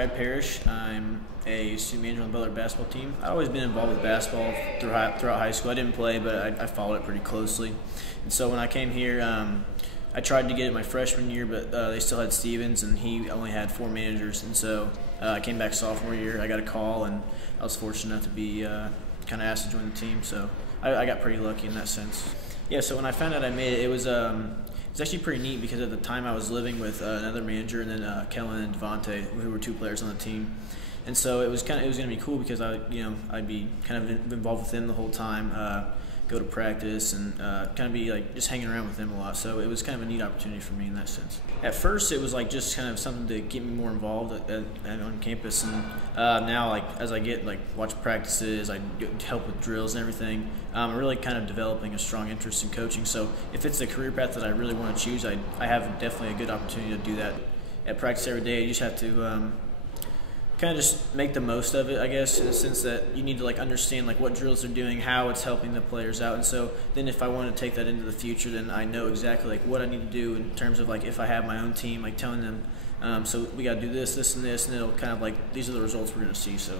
Brad Parish. I'm a student manager on the Butler basketball team. I've always been involved with basketball throughout high school. I didn't play, but I followed it pretty closely. And so when I came here, I tried to get it my freshman year, but they still had Stevens, and he only had 4 managers. And so I came back sophomore year. I got a call, and I was fortunate enough to be kind of asked to join the team. So I got pretty lucky in that sense. Yeah, so when I found out I made it, it was actually pretty neat because at the time I was living with another manager and then Kellen and Devontae, who were 2 players on the team. And so it was going to be cool because I'd be kind of involved with them the whole time, go to practice and kind of be like just hanging around with them a lot. So it was kind of a neat opportunity for me in that sense. At first it was like just kind of something to get me more involved on campus, and now like as I get watch practices, I help with drills and everything. I'm really kind of developing a strong interest in coaching. So if it's the career path that I really want to choose, I have definitely a good opportunity to do that. At practice every day, you just have to kind of just make the most of it, I guess, in the sense that you need to understand what drills they're doing, how it's helping the players out. And so then if I want to take that into the future, then I know exactly what I need to do in terms of if I have my own team, telling them, so we got to do this, this, and this, and it'll kind of these are the results we're going to see. So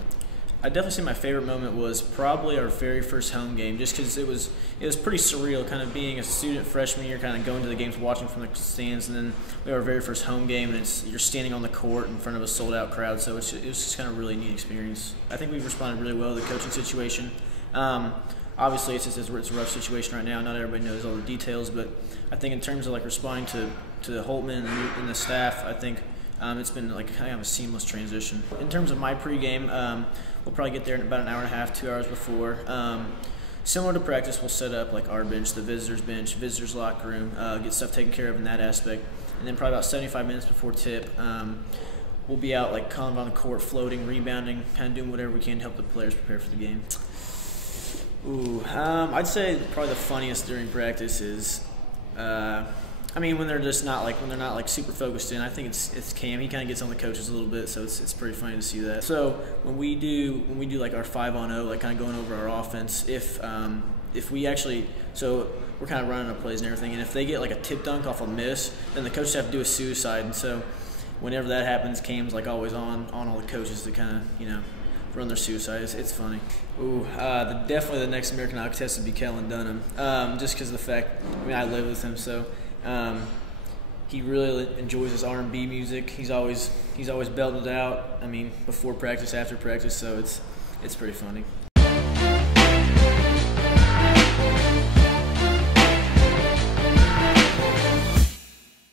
I definitely say my favorite moment was probably our very first home game, just because it was pretty surreal, kind of being a student freshman year, kind of going to the games, watching from the stands, and then we had our very first home game, and you're standing on the court in front of a sold-out crowd. So it was just kind of a really neat experience. I think we've responded really well to the coaching situation. Obviously, it's a rough situation right now. Not everybody knows all the details, but I think in terms of responding to Holtman and the staff, I think it's been kind of a seamless transition. In terms of my pregame, we'll probably get there in about an hour and a half, 2 hours before. Similar to practice, we'll set up our bench, the visitors bench, visitors locker room, get stuff taken care of in that aspect. And then probably about 75 minutes before tip, we'll be out kind of on the court, floating, rebounding, kind of doing whatever we can to help the players prepare for the game. Ooh, I'd say probably the funniest during practice is when they're just not when they're not super focused in. I think it's Cam. He kind of gets on the coaches a little bit, so it's pretty funny to see that. So when we do our 5-on-0, kind of going over our offense, if we actually, so we're kind of running our plays and everything, and if they get a tip dunk off a miss, then the coaches have to do a suicide. And so whenever that happens, Cam's always on all the coaches to kind of run their suicide. It's funny. Ooh, definitely the next American Eye test would be Kellen Dunham, just because of the fact I live with him, so. He really enjoys his R&B music. He's always belted out. Before practice, after practice, so it's pretty funny.